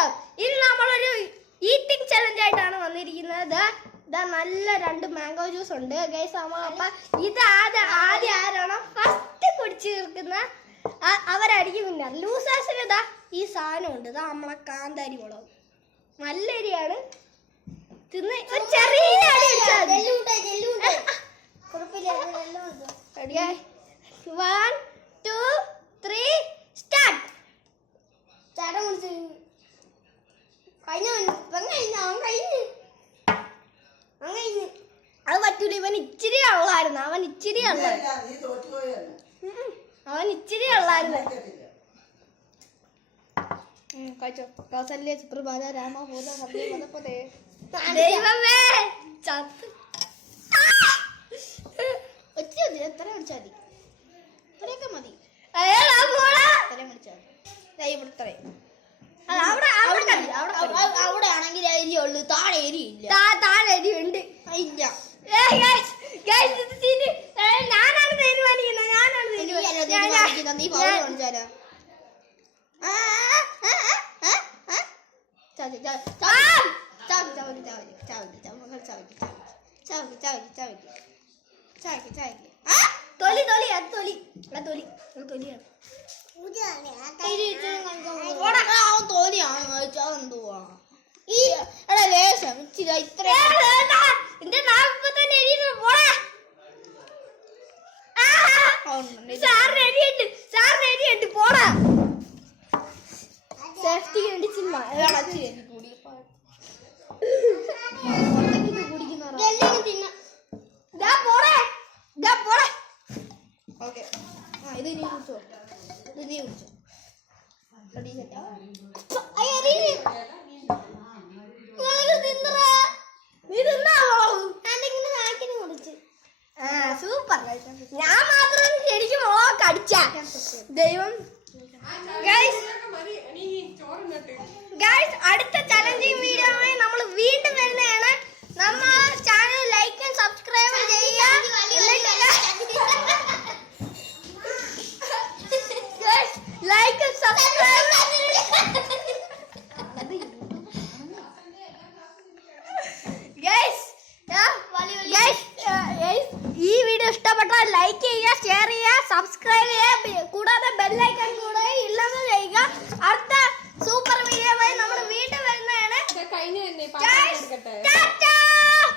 Welcome. ഇന്ന് നമ്മളൊരു eating challenge ആയിട്ടാണ് വന്നിരിക്കുന്നത്. ഇതാ നല്ല 2 മാംഗോ ജ്യൂസ് ഉണ്ട് ഗൈസ്. അപ്പൊ ഇത് ആദ്യം ആരാണോ ഫസ്റ്റ് കുടിച്ചു തീർക്കുന്ന അവരായിരിക്കും വിന്നർ. ലൂസേഴ്സിന് ഇതാ ഈ സാധനം ഉണ്ട്. ഇതാ നമ്മളെ കാന്താരി മുളക് നല്ല എരിയാണ്. തിന്ന് ഒരു ചെറിയ അടി അടിച്ചാൽ 1 2 3 സ്റ്റാർട്ട്. അത് പറ്റൂല. ഇവൻ ഇച്ചിരി ഉള്ളായിരുന്നു. അവൻ ഇച്ചിരി ഉള്ളായിരുന്നു. കഴിച്ചോ. കൗസല്യ സുപ്രഭാത രാമ ഭൂത പദപദേ. ദൈവമേ ചത്ത് എത്ര അടിച്ചാൽ മതി? ഇത്രയൊക്കെ മതി. അവിടെ ആണെങ്കിൽ എരിയുള്ളൂ. താഴെ എരിയില്ല. താഴെ എരിയുണ്ട്. ഇല്ല. ഞാനാണ് തീരുമാനിക്കുന്നത്. നീ കാണിച്ചാലോ? തൊലി തൊലി അത് തൊലി അത് തൊലി അത് തൊലിയാണ്. തൊലിയാണ് എന്തുവാ ഈ എടാ ലേശം ഇച്ചിരി ഇത്ര എന്റെ നാക്കിപ്പോ തന്നെ എരിയുന്നു. സാറിന് എരിയുണ്ട് പോടാ. സേഫ്റ്റിക്ക് വേണ്ടി ഇത് നീ കുടിച്ചോ. സൂപ്പർ. ഞാൻ മാത്രം ശരിക്കും മുളക് അടിച്ച ദൈവം. ഗൈസ് അടുത്ത ചലഞ്ചിങ് വീഡിയോയുമായി നമ്മൾ വീണ്ടും വരുന്നതാണ്. നമ്മൾ ചാനൽ ലൈക്കും സബ്സ്ക്രൈബ് ചെയ്യുക. ലൈക്കും സബ്സ്ക്രൈബ്. ഈ വീഡിയോ ഇഷ്ടപ്പെട്ടാൽ ലൈക്ക് ചെയ്യുക, ഷെയർ ചെയ്യുക, സബ്സ്ക്രൈബ് ചെയ്യുക.